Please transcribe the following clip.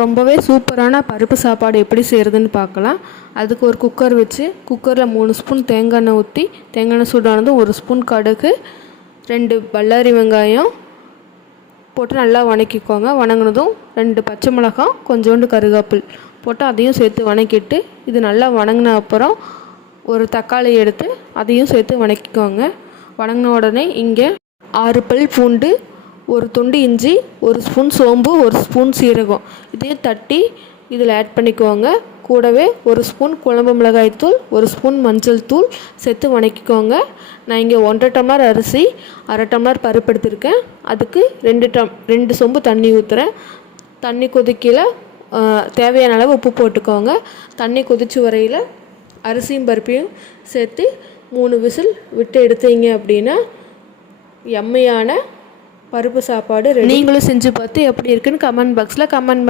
ரொம்பவே சூப்பரான பருப்பு சாப்பாடு எப்படி செய்கிறதுன்னு பார்க்கலாம். அதுக்கு ஒரு குக்கர் வச்சு குக்கரில் 3 ஸ்பூன் தேங்காய் எண்ணெய் ஊற்றி, தேங்காய் எண்ணெய் சூடானதும் 1 ஸ்பூன் கடுகு, 2 பல்லாரி வெங்காயம் போட்டு நல்லா வணக்கிக்கோங்க. வணங்கினதும் 2 பச்சை மிளகாய், கொஞ்சோண்டு கருவேப்பில் போட்டு அதையும் சேர்த்து வணக்கிட்டு, இது நல்லா வணங்கின அப்புறம் ஒரு தக்காளி எடுத்து அதையும் சேர்த்து வணக்கிக்கோங்க. வணங்கின உடனே இங்கே 6 பல் பூண்டு, 1 துண்டு இஞ்சி, 1 ஸ்பூன் சோம்பு, 1 ஸ்பூன் சீரகம் இதையும் தட்டி இதில் ஆட் பண்ணிக்கோங்க. கூடவே 1 ஸ்பூன் குழம்பு மிளகாய் தூள், 1 ஸ்பூன் மஞ்சள் தூள் சேர்த்து வணக்கிக்கோங்க. நான் இங்கே 1.5 டம்ளர் அரிசி, 1/2 டம்ளர் பருப்பு எடுத்திருக்கேன். அதுக்கு 2 சொம்பு தண்ணி ஊற்றுறேன். தண்ணி கொதிக்கல தேவையான அளவு உப்பு போட்டுக்கோங்க. தண்ணி கொதிச்சு வரையில் அரிசியும் பருப்பையும் சேர்த்து 3 விசில் விட்டு எடுத்தீங்க அப்படின்னா எம்மையான பருப்பு சாப்பாடு ரெடி. நீங்களும் செஞ்சு பார்த்து எப்படி இருக்குன்னு கமெண்ட் பாக்ஸில் கமெண்ட்